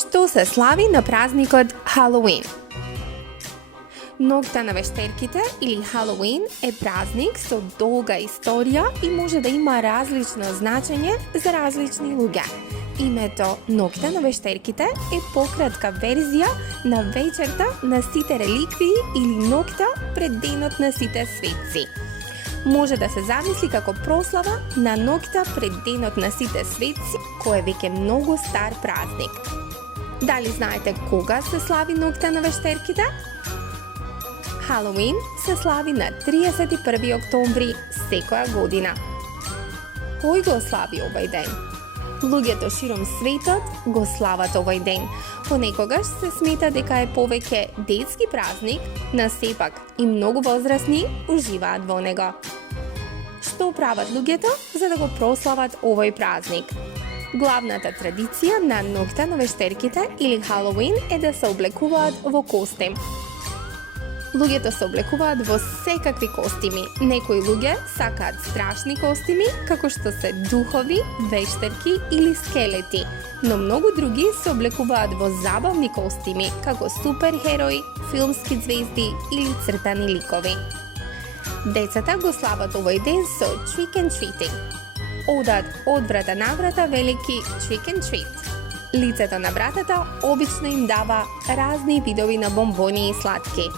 Што се слави на празникот Халоуин? Ноќта на вештерките или Халоуин е празник со долга историја и може да има различно значење за различни луѓе. Името Ноќта на вештерките е пократка верзија на вечерта на сите реликвии или ноќта пред денот на сите светци. Може да се замисли како прослава на ноќта пред денот на сите светци, кој е веќе многу стар празник. Дали знаете кога се слави ноќта на вештерките? Халоуин се слави на 31 октомври секоја година. Кој го слави овој ден? Луѓето широм светот го слават овој ден. Понекогаш се смета дека е повеќе детски празник, но сепак и многу возрастни уживаат во него. Што прават луѓето за да го прослават овој празник? Главната традиција на ноќта на вештерките или Халоуин е да се облекуваат во костим. Луѓето се облекуваат во секакви костими. Некои луѓе сакаат страшни костими, како што се духови, вештерки или скелети, но многу други се облекуваат во забавни костими, како суперхерои, филмски звезди или цртани ликови. Децата го слават овој ден со trick and treating. Одат од врата на врата велики trick and treat. Лицето на братата обично им дава разни видови на бомбони и сладки.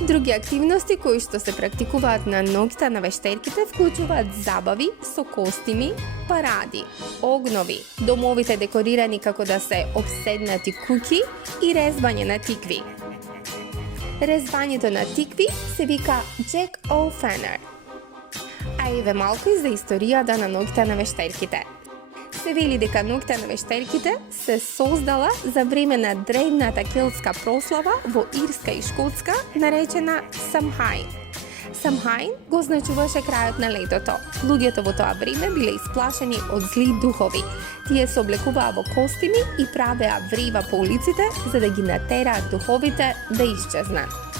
Други активности кои што се практикуваат на ноќта на вештерките вклучуваат забави со костими, паради, огнови, домовите декорирани како да се обседнати куќи и резбање на тикви. Резбањето на тикви се вика Jack O'Fenner. А еве малку и за историјата на ноќта на вештерките. Се вели дека ноќта на вештерките се создала за време на древната келтска прослава во Ирска и Шкотска, наречена Самхаин. Самхаин го значуваше крајот на летото. Луѓето во тоа време биле исплашени од зли духови. Тие се облекуваа во костими и правеа врева по улиците за да ги натераат духовите да исчезнат.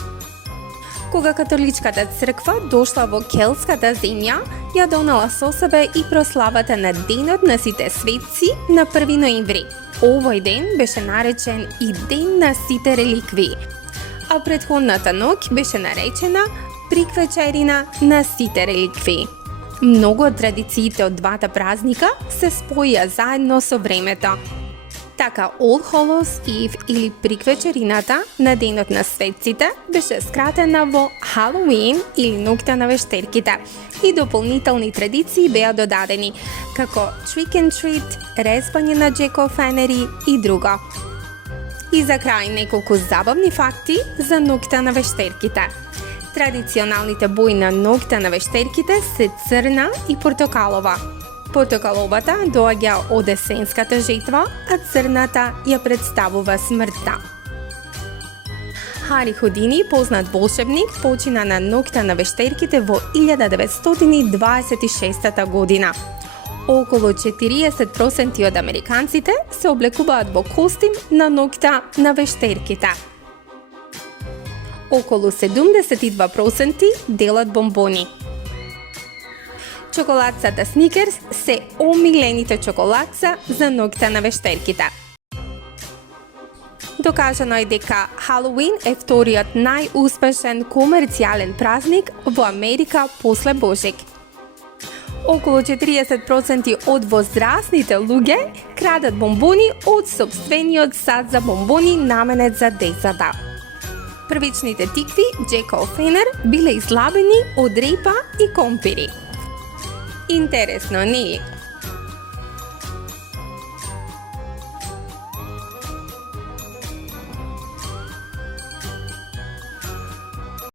Кога католичката црква дошла во келтската земја, ја донела со себе и прославата на Денот на сите светци на 1 ноември. Овој ден беше наречен и Ден на сите реликвии, а претходната ноќ беше наречена Приквечерина на сите реликвии. Многу од традициите од двата празника се споја заедно со времето. Така All Hallows Eve или Приквечерината на Денот на светците беше скратена во Халоуин или ноќта на вештерките и дополнителни традиции беа додадени, како Trick and Treat, резбање на Jack O'Fenner и друго. И за крај неколку забавни факти за ноќта на вештерките. Традиционалните бои на ноќта на вештерките се црна и портокалова. Портокаловата доаѓа од есенската жетва, а црната ја представува смртта. Хари Худини, познат волшебник, почина на ноќта на вештерките во 1926 година. Околу 40% од американците се облекуваат во костим на ноќта на вештерките. Околу 72% делат бомбони. Чоколадцата Сникерс се омилените чоколадца за ноќта на вештерките. Докажано е дека Халоуин е вториот најуспешен комерцијален празник во Америка после Божик. Околу 40% од возрастните луѓе крадат бомбони од сопствениот сад за бомбони наменет за децата. Првичните тикви Jack O'Fenner биле излабени од репа и компири. Интересно, не е?